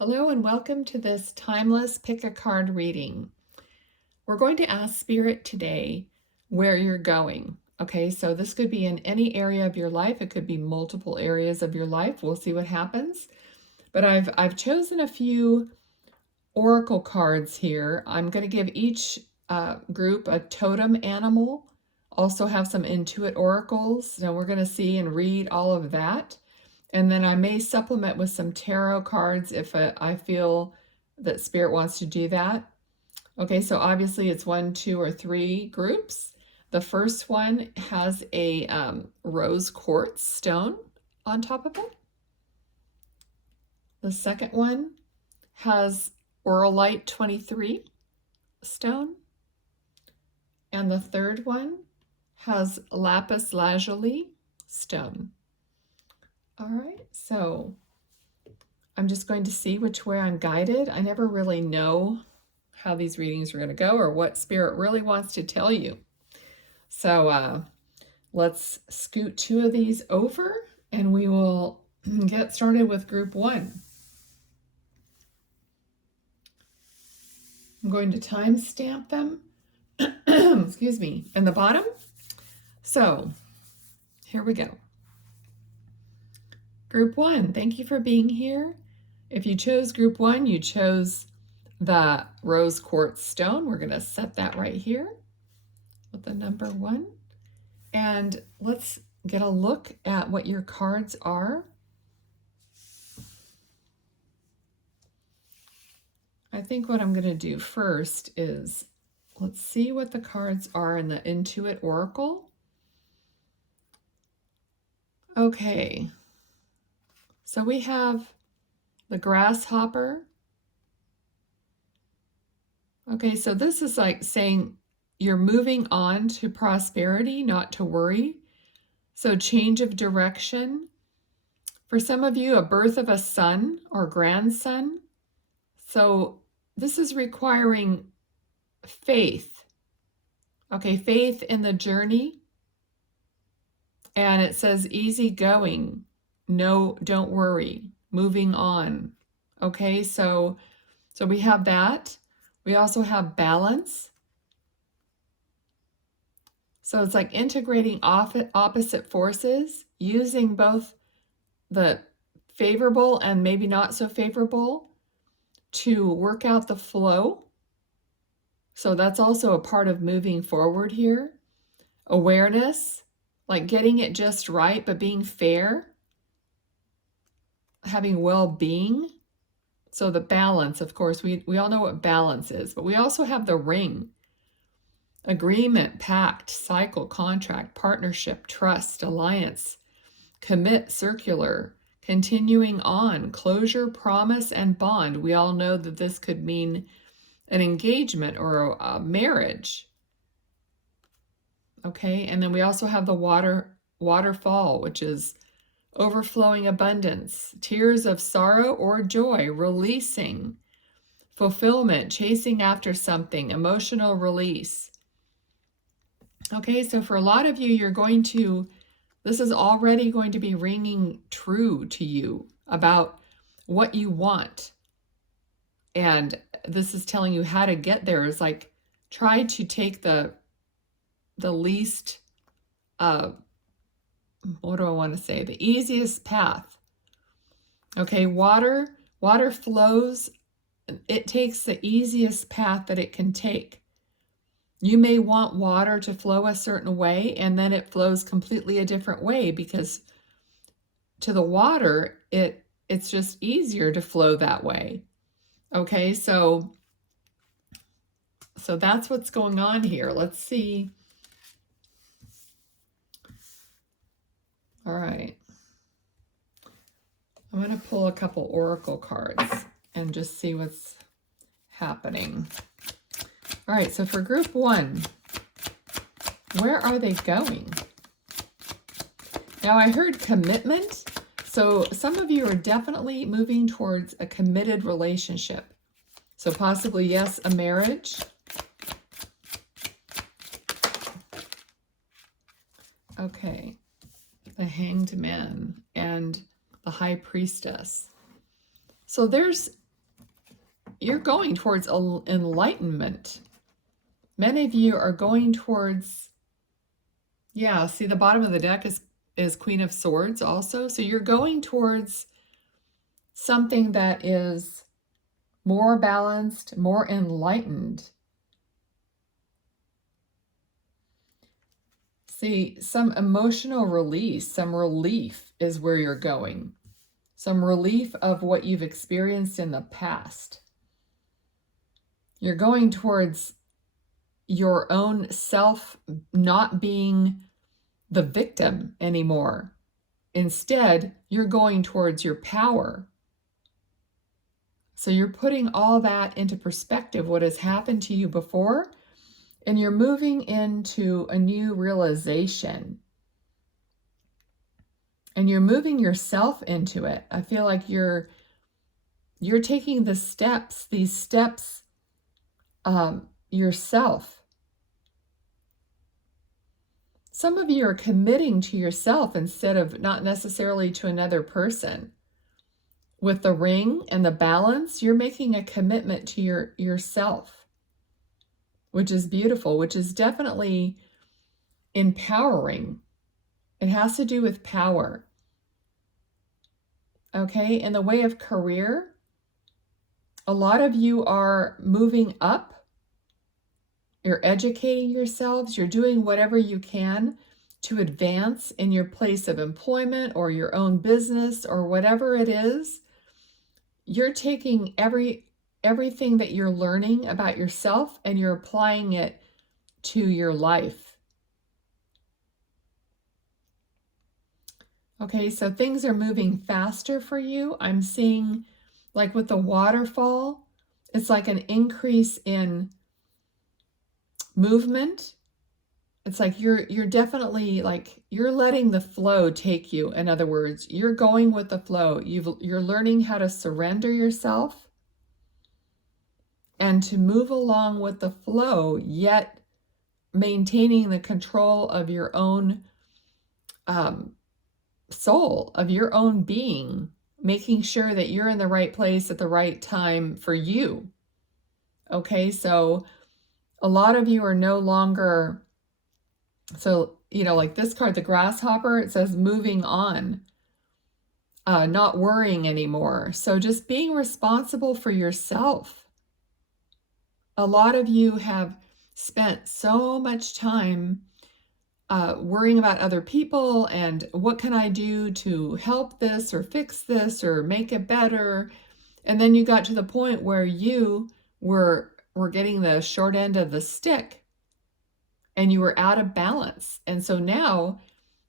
Hello and welcome to this timeless pick a card reading. We're going to ask Spirit today where you're going. Okay, so this could be in any area of your life. It could be multiple areas of your life. We'll see what happens. But I've chosen a few oracle cards here. I'm going to give each group a totem animal. Also have some intuit oracles. So we're going to see and read all of that. And then I may supplement with some tarot cards if I feel that Spirit wants to do that. Okay, so obviously it's 1, 2, or 3 groups. The first one has a rose quartz stone on top of it. The second one has Auralite 23 stone. And the third one has lapis lazuli stone. All right, so I'm just going to see which way I'm guided. I never really know how these readings are going to go or what Spirit really wants to tell you. So let's scoot 2 of these over and we will get started with group 1. I'm going to timestamp them, excuse me, in the bottom. So here we go. Group 1, thank you for being here. If you chose group 1, you chose the rose quartz stone. We're going to set that right here with the number 1. And let's get a look at what your cards are. I think what I'm going to do first is let's see what the cards are in the Intuit Oracle. Okay. So we have the grasshopper. Okay, so this is like saying you're moving on to prosperity, not to worry. So change of direction. For some of you, a birth of a son or grandson. So this is requiring faith. Okay, faith in the journey. And it says easy going. No, don't worry. Moving on. Okay, so we have that. We also have balance. So it's like integrating opposite forces, using both the favorable and maybe not so favorable to work out the flow. So that's also a part of moving forward here. Awareness, like getting it just right, but being fair. Having well-being. So the balance, of course, we all know what balance is, but we also have the ring. Agreement, pact, cycle, contract, partnership, trust, alliance, commit, circular, continuing on, closure, promise, and bond. We all know that this could mean an engagement or a marriage. Okay, and then we also have the waterfall, which is overflowing abundance, tears of sorrow or joy, releasing, fulfillment, chasing after something, emotional release. Okay, so for a lot of you, this is already going to be ringing true to you about what you want. And this is telling you how to get there. It's like, try to take the least, what do I want to say? The easiest path. Okay, water flows. It takes the easiest path that it can take. You may want water to flow a certain way, and then it flows completely a different way because to the water, it's just easier to flow that way. Okay, so that's what's going on here. Let's see. All right. I'm going to pull a couple oracle cards and just see what's happening. All right, so for group 1, where are they going? Now I heard commitment. So some of you are definitely moving towards a committed relationship. So possibly, yes, a marriage. Okay, the Hanged Man and the High Priestess. So there's you're going towards enlightenment. Many of you are going towards, yeah, see the bottom of the deck is Queen of Swords also. So you're going towards something that is more balanced, more enlightened. See, some emotional release, some relief is where you're going. Some relief of what you've experienced in the past. You're going towards your own self not being the victim anymore. Instead, you're going towards your power. So you're putting all that into perspective, what has happened to you before, and you're moving into a new realization. And you're moving yourself into it. I feel like you're taking these steps yourself. Some of you are committing to yourself instead of not necessarily to another person. With the ring and the balance, you're making a commitment to yourself, which is beautiful, which is definitely empowering. It has to do with power. Okay, in the way of career, a lot of you are moving up. You're educating yourselves. You're doing whatever you can to advance in your place of employment or your own business or whatever it is. You're taking everything that you're learning about yourself and you're applying it to your life. Okay, so things are moving faster for you. I'm seeing, like with the waterfall, it's like an increase in movement. It's like you're definitely like you're letting the flow take you. In other words, you're going with the flow. You're learning how to surrender yourself and to move along with the flow, yet maintaining the control of your own soul, of your own being, making sure that you're in the right place at the right time for you. Okay, so a lot of you are no longer, so, like this card, the grasshopper, it says moving on, not worrying anymore. So just being responsible for yourself. A lot of you have spent so much time worrying about other people and what can I do to help this or fix this or make it better. And then you got to the point where you were getting the short end of the stick and you were out of balance. And so now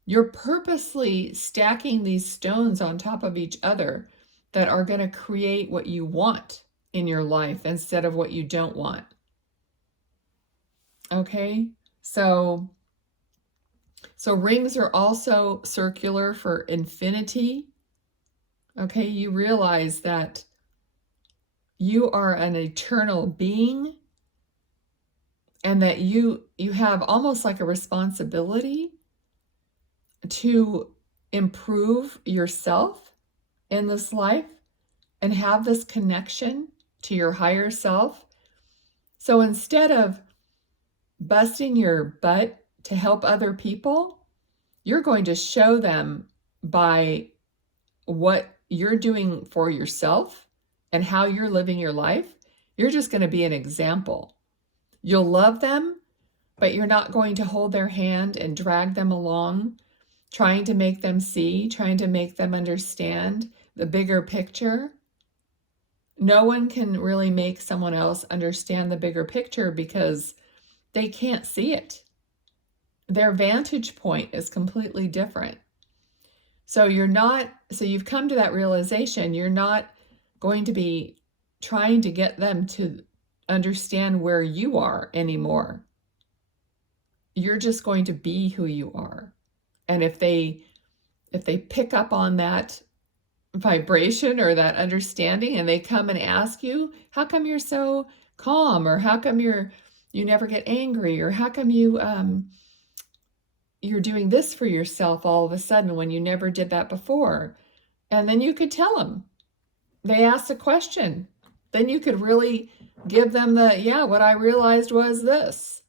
you're purposely stacking these stones on top of each other that are going to create what you want in your life instead of what you don't want. Okay, so rings are also circular for infinity. Okay, you realize that you are an eternal being and that you have almost like a responsibility to improve yourself in this life and have this connection to your higher self. So instead of busting your butt to help other people, you're going to show them by what you're doing for yourself and how you're living your life. You're just going to be an example. You'll love them, but you're not going to hold their hand and drag them along, trying to make them see, trying to make them understand the bigger picture. No one can really make someone else understand the bigger picture because they can't see it. Their vantage point is completely different. So you've come to that realization, you're not going to be trying to get them to understand where you are anymore. You're just going to be who you are. And if they pick up on that vibration or that understanding and they come and ask you, how come you're so calm? Or how come you never get angry? Or how come you're doing this for yourself all of a sudden when you never did that before? And then you could tell them. They asked a question. then you could really give them the, yeah, what I realized was this.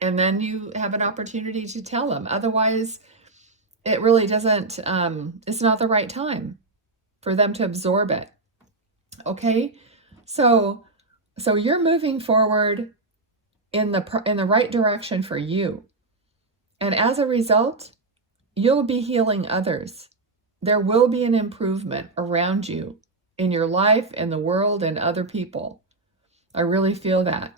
And then you have an opportunity to tell them. Otherwise, it really doesn't, it's not the right time for them to absorb it. Okay? So you're moving forward in the right direction for you. And as a result, you'll be healing others. There will be an improvement around you in your life, in the world, and other people. I really feel that.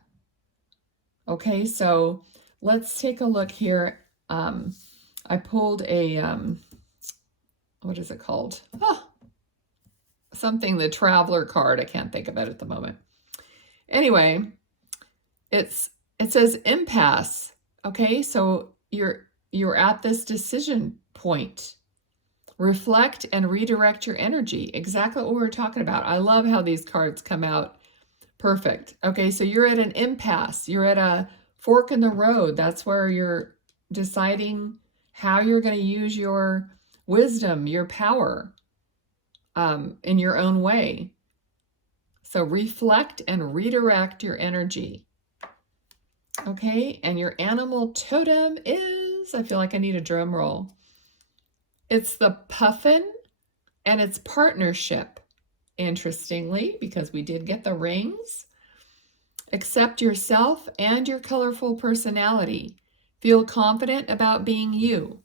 Okay, so let's take a look here. I pulled a, what is it called? Oh, something, the traveler card. I can't think of it at the moment. Anyway, it says impasse. Okay, so you're at this decision point. Reflect and redirect your energy. Exactly what we're talking about. I love how these cards come out perfect. Okay, so you're at an impasse. You're at a fork in the road. That's where you're deciding how you're going to use your wisdom, your power, in your own way. So reflect and redirect your energy. Okay, and your animal totem is, I feel like I need a drum roll. It's the puffin, and it's partnership, interestingly, because we did get the rings. Accept yourself and your colorful personality. Feel confident about being you.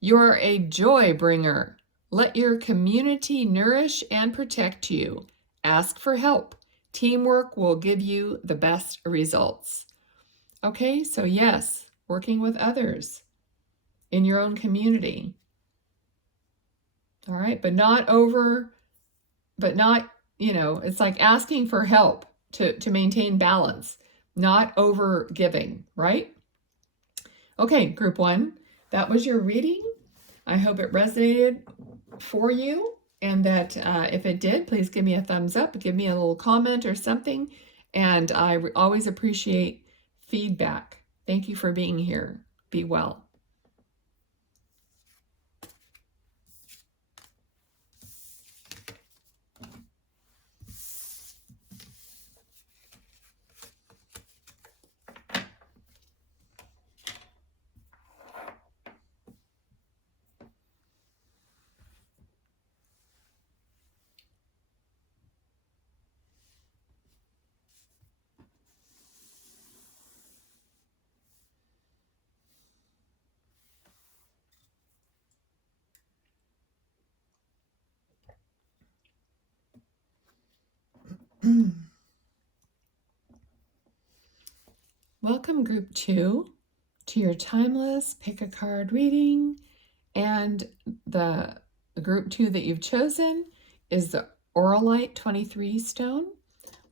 You're a joy bringer. Let your community nourish and protect you. Ask for help. Teamwork will give you the best results. Okay, so yes, working with others in your own community. All right, but not, it's like asking for help to maintain balance, not over giving, right? Okay, group 1, that was your reading. I hope it resonated for you, and that if it did, please give me a thumbs up, give me a little comment or something, and I always appreciate feedback. Thank you for being here. Be well. Welcome, group 2, to your timeless pick a card reading. And the group 2 that you've chosen is the Auralite 23 stone.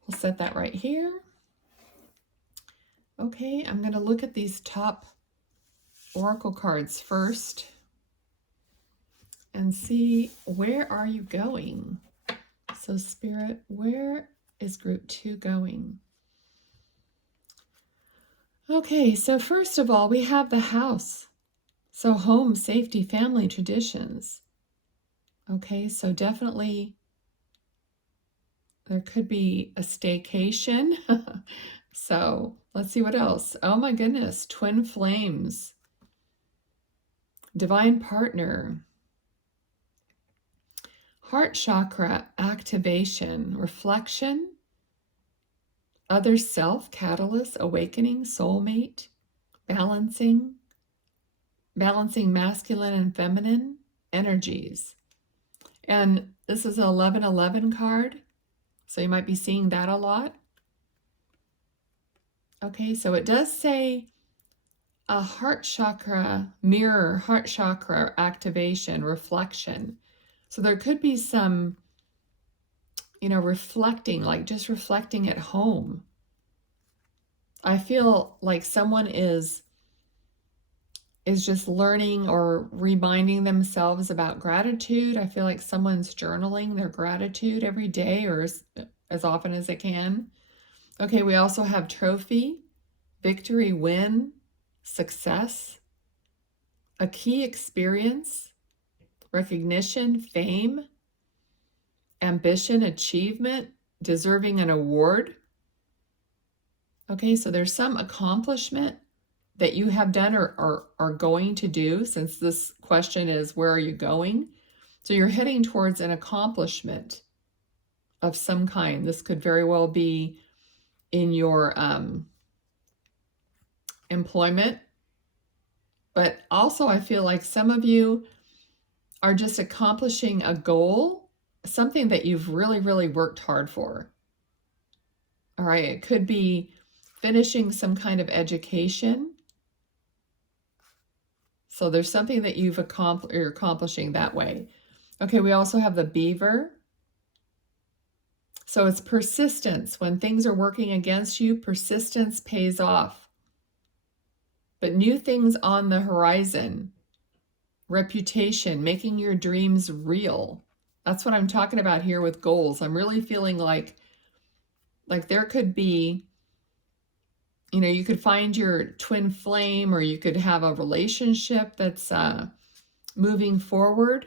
We'll set that right here. Okay, I'm going to look at these top oracle cards first and see, where are you going? So Spirit, where is group 2 going? Okay, so first of all, we have the house. So home, safety, family, traditions. Okay, so definitely there could be a staycation. So let's see what else. Oh my goodness, twin flames. Divine partner. Heart chakra activation, reflection. Other self, catalyst, awakening, soulmate, balancing masculine and feminine energies. And this is an 1111 card, so you might be seeing that a lot. Okay, so it does say a heart chakra mirror, heart chakra activation, reflection. So there could be some, reflecting, like just reflecting at home. I feel like someone is just learning or reminding themselves about gratitude. I feel like someone's journaling their gratitude every day, or as often as they can. Okay, we also have trophy, victory, win, success, a key experience, recognition, fame, ambition, achievement, deserving an award. Okay, so there's some accomplishment that you have done or are going to do, since this question is, where are you going? So you're heading towards an accomplishment of some kind. This could very well be in your employment, but also I feel like some of you are just accomplishing a goal, something that you've really, really worked hard for. All right, it could be finishing some kind of education. So there's something that you're accomplishing that way. Okay, we also have the beaver. So it's persistence. When things are working against you, persistence pays off. But new things on the horizon, reputation, making your dreams real. That's what I'm talking about here with goals. I'm really feeling like there could be, you could find your twin flame, or you could have a relationship that's moving forward.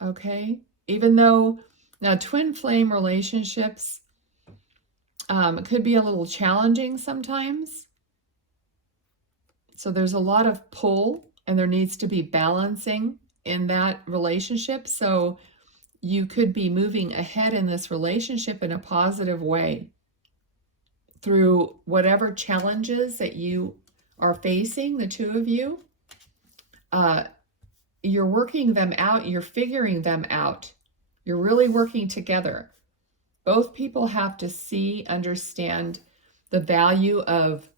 Okay, even though now twin flame relationships could be a little challenging sometimes. So there's a lot of pull, and there needs to be balancing in that relationship. So you could be moving ahead in this relationship in a positive way through whatever challenges that you are facing, the two of you. You're working them out, you're figuring them out. You're really working together. Both people have to see, understand the value of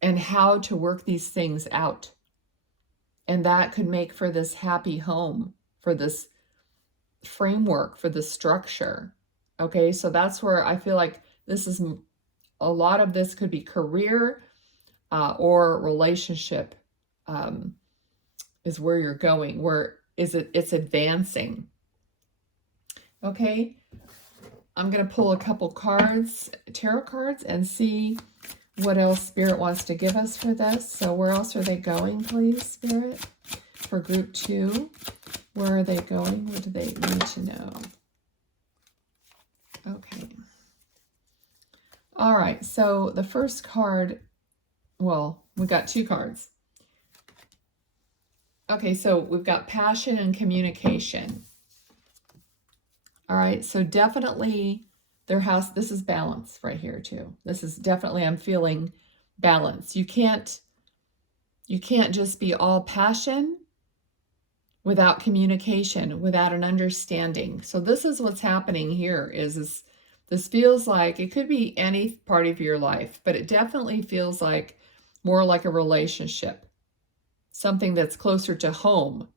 and how to work these things out. And that could make for this happy home, for this framework, for the structure. Okay, so that's where I feel like this is, a lot of this could be career or relationship is where you're going, it's advancing. Okay, I'm going to pull a couple cards, tarot cards, and see what else Spirit wants to give us for this. So where else are they going, please, Spirit? For group 2, where are they going? What do they need to know? Okay. All right, so the first card, well, we got 2 cards. Okay, so we've got passion and communication. All right, so definitely this is balance right here too. This is definitely, I'm feeling balance. You can't just be all passion without communication, without an understanding. So this is what's happening here is this feels like it could be any part of your life, but it definitely feels like more like a relationship, something that's closer to home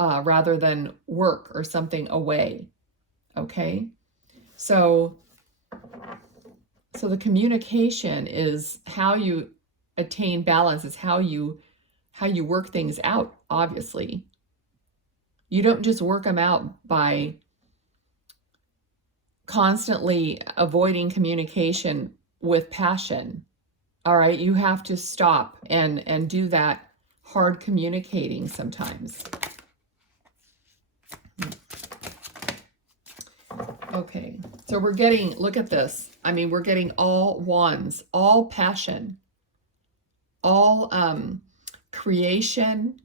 rather than work or something away. Okay, so the communication is how you attain balance, is how you work things out. Obviously, you don't just work them out by constantly avoiding communication with passion. All right, you have to stop and do that hard communicating sometimes. Okay, so we're getting, look at this. I mean, we're getting all wands, all passion, all creation,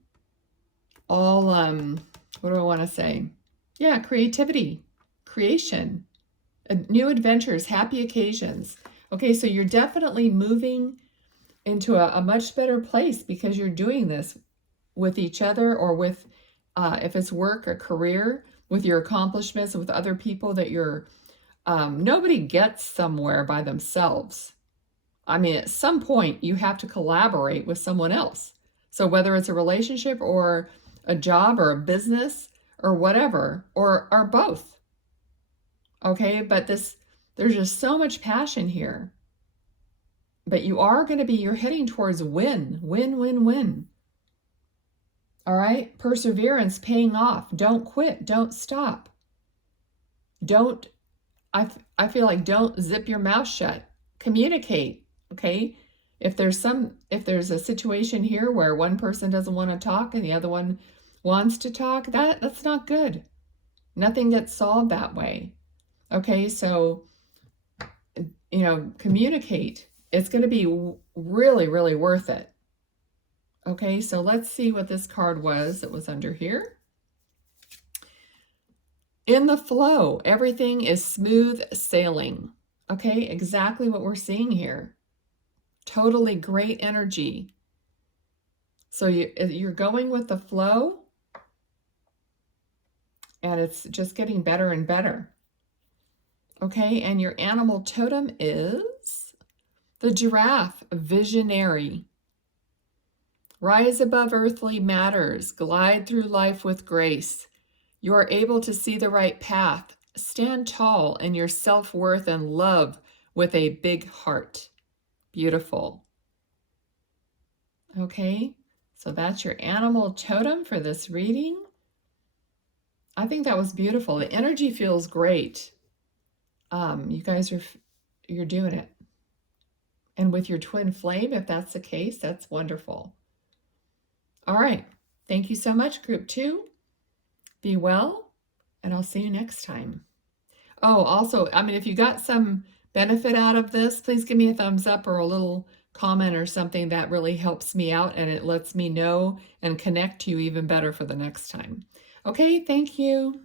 all, what do I want to say? Yeah, creativity, creation, new adventures, happy occasions. Okay, so you're definitely moving into a much better place because you're doing this with each other, or with, if it's work or career, with your accomplishments, with other people that you're, nobody gets somewhere by themselves. I mean, at some point you have to collaborate with someone else. So whether it's a relationship or a job or a business or whatever, or both. Okay, but there's just so much passion here. But you're heading towards win, win, win, win. All right, perseverance paying off. Don't quit. Don't stop. I feel like don't zip your mouth shut. Communicate, okay? If there's a situation here where one person doesn't want to talk and the other one wants to talk, that's not good. Nothing gets solved that way. Okay, so, communicate. It's going to be really, really worth it. Okay, so let's see what this card was that was under here. In the flow, everything is smooth sailing. Okay, exactly what we're seeing here. Totally great energy. So you're going with the flow, and it's just getting better and better. Okay, and your animal totem is the giraffe, visionary. Rise above earthly matters, glide through life with grace. You are able to see the right path. Stand tall in your self-worth and love with a big heart. Beautiful. Okay, so that's your animal totem for this reading. I think that was beautiful. The energy feels great. You guys you're doing it. And with your twin flame, if that's the case, that's wonderful. All right. Thank you so much, Group 2. Be well, and I'll see you next time. Oh, also, if you got some benefit out of this, please give me a thumbs up or a little comment or something. That really helps me out, and it lets me know and connect to you even better for the next time. Okay, thank you.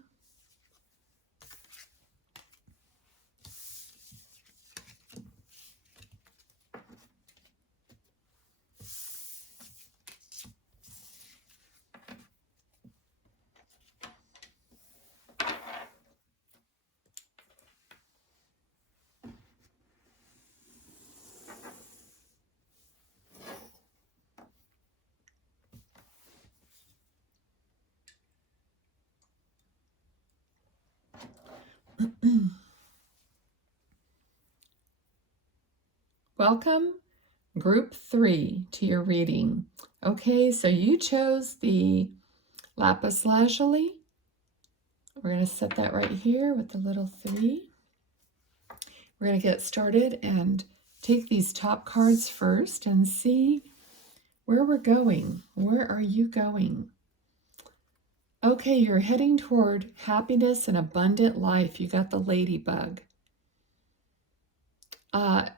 Welcome, Group 3, to your reading. Okay, so you chose the lapis lazuli. We're going to set that right here with the little 3. We're going to get started and take these top cards first and see where we're going. Where are you going? Okay, you're heading toward happiness and abundant life. You got the ladybug.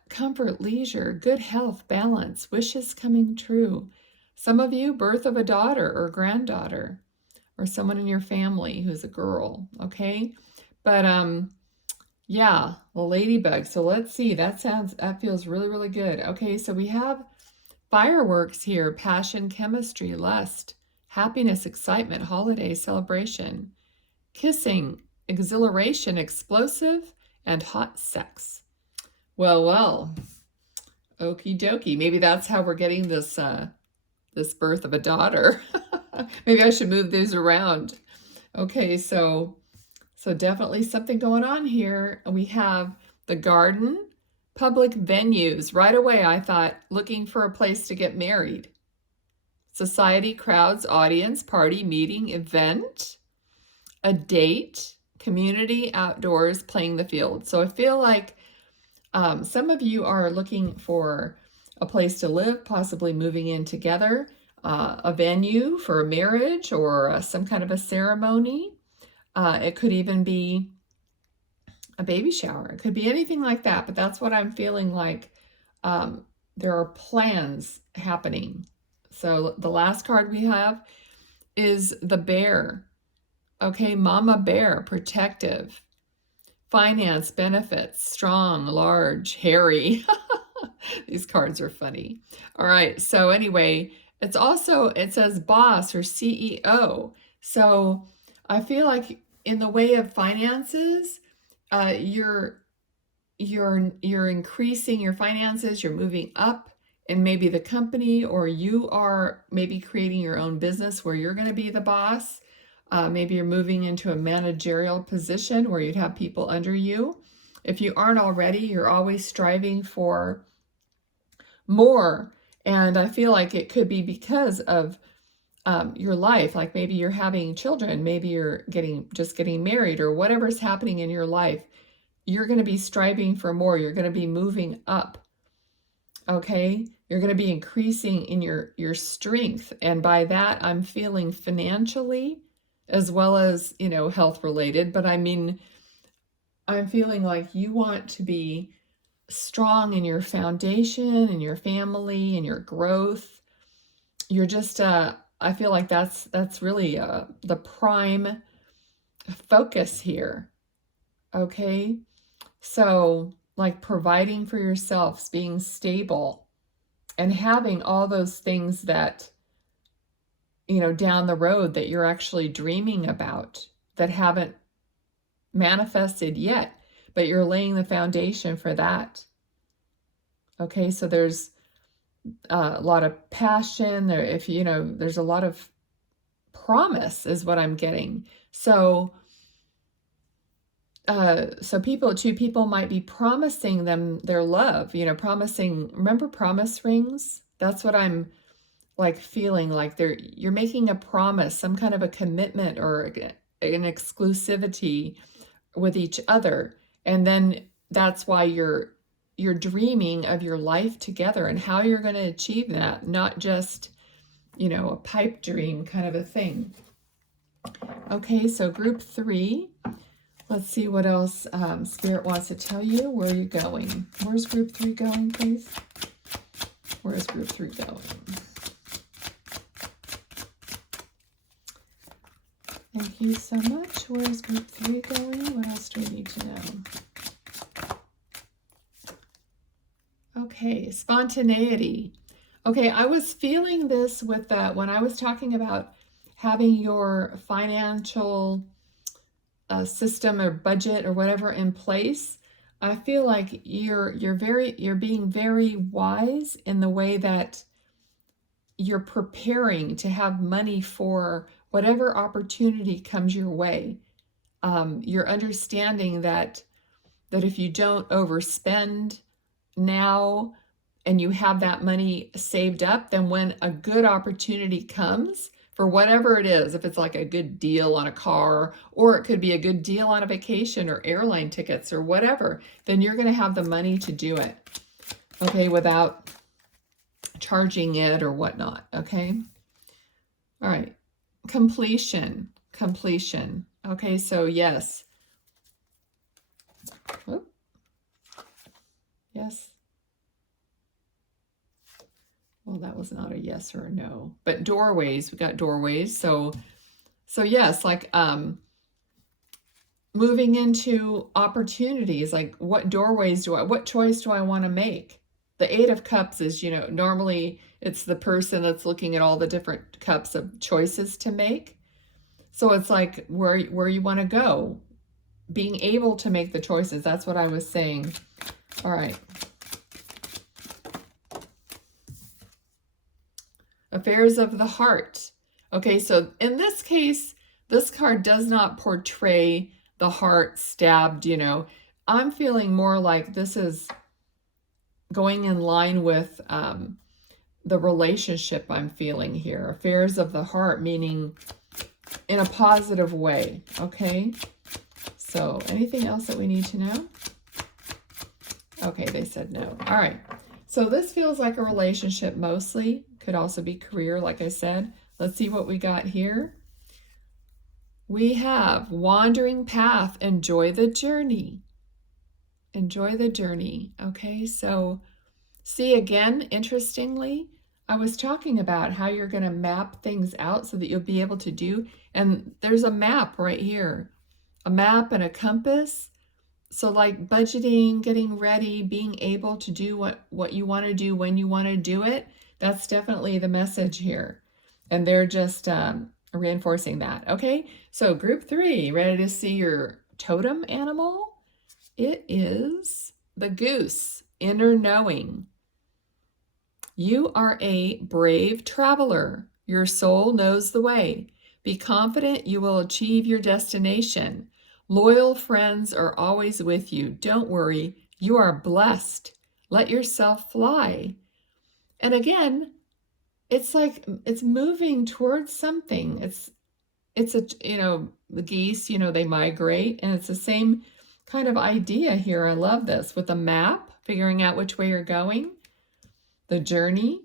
Comfort, leisure, good health, balance, wishes coming true. Some of you, birth of a daughter or granddaughter, or someone in your family who's a girl, okay? But yeah, the ladybug. So let's see. That feels really, really good. Okay, so we have fireworks here: passion, chemistry, lust, happiness, excitement, holiday, celebration, kissing, exhilaration, explosive, and hot sex. Well, okie dokie. Maybe that's how we're getting this this birth of a daughter. Maybe I should move these around. Okay, so definitely something going on here. We have the garden, public venues. Right away, I thought, looking for a place to get married. Society, crowds, audience, party, meeting, event, a date, community, outdoors, playing the field. So I feel like some of you are looking for a place to live, possibly moving in together, a venue for a marriage or some kind of a ceremony. It could even be a baby shower. It could be anything like that, but that's what I'm feeling like. There are plans happening. So the last card we have is the bear. Okay, mama bear, protective. Finance, benefits, strong, large, hairy. These cards are funny. All right, so anyway, it says boss or CEO. So I feel like in the way of finances, you're increasing your finances, you're moving up in maybe the company, or you are maybe creating your own business where you're going to be the boss. Maybe you're moving into a managerial position where you'd have people under you. If you aren't already, you're always striving for more. And I feel like it could be because of your life. Like maybe you're having children, maybe you're just getting married, or whatever's happening in your life. You're going to be striving for more. You're going to be moving up. Okay? You're going to be increasing in your strength. And by that, I'm feeling financially as well as, health related. But I mean, I'm feeling like you want to be strong in your foundation, in your family, in your growth. You're just, I feel like that's really the prime focus here. Okay. So, like providing for yourselves, being stable, and having all those things that, down the road that you're actually dreaming about that haven't manifested yet, but you're laying the foundation for that. Okay, so there's a lot of passion there. If there's a lot of promise is what I'm getting. So two people might be promising them their love, remember promise rings? That's what I'm like feeling like you're making a promise, some kind of a commitment or an exclusivity with each other. And then that's why you're dreaming of your life together and how you're going to achieve that, not just, a pipe dream kind of a thing. Okay, so group 3. Let's see what else Spirit wants to tell you. Where are you going? Where's group 3 going, please? Where's group 3 going? Thank you so much. Where's group 3 going? What else do we need to know? Okay, spontaneity. Okay, I was feeling this with that when I was talking about having your financial system or budget or whatever in place. I feel like you're being very wise in the way that you're preparing to have money for whatever opportunity comes your way. You're understanding that if you don't overspend now and you have that money saved up, then when a good opportunity comes for whatever it is, if it's like a good deal on a car, or it could be a good deal on a vacation or airline tickets or whatever, then you're going to have the money to do it, okay, without charging it or whatnot, okay? All right, completion. Okay, so yes. Whoop. Yes. Well, that was not a yes or a no, but doorways, we got doorways. So yes, like moving into opportunities, like what choice do I want to make? The 8 of Cups is, normally it's the person that's looking at all the different cups of choices to make. So it's like where you want to go, being able to make the choices. That's what I was saying. All right. Affairs of the heart. Okay, so in this case, this card does not portray the heart stabbed, I'm feeling more like this is going in line with the relationship I'm feeling here. Affairs of the heart, meaning in a positive way, okay? So anything else that we need to know? Okay, they said no. All right, so this feels like a relationship mostly. Could also be career, like I said. Let's see what we got here. We have wandering path, enjoy the journey. Enjoy the journey, okay? So see, again, interestingly, I was talking about how you're going to map things out so that you'll be able to do, and there's a map right here, a map and a compass. So like budgeting, getting ready, being able to do what you want to do when you want to do it, that's definitely the message here. And they're just reinforcing that. Okay, so group 3, ready to see your totem animal? It is the goose, inner knowing. You are a brave traveler. Your soul knows the way. Be confident you will achieve your destination. Loyal friends are always with you. Don't worry, you are blessed. Let yourself fly. And again, it's like it's moving towards something. It's a, the geese, they migrate, and it's the same kind of idea here. I love this with the map, figuring out which way you're going, the journey.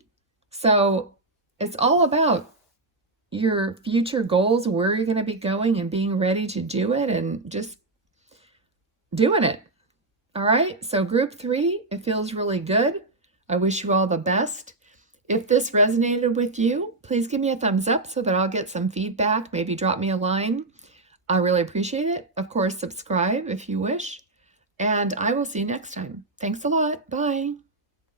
So it's all about, your future goals, where you're going to be going, and being ready to do it and just doing it. All right, so group 3, it feels really good. I wish you all the best. If this resonated with you, please give me a thumbs up so that I'll get some feedback. Maybe drop me a line. I really appreciate it. Of course, subscribe if you wish. And I will see you next time. Thanks a lot. Bye.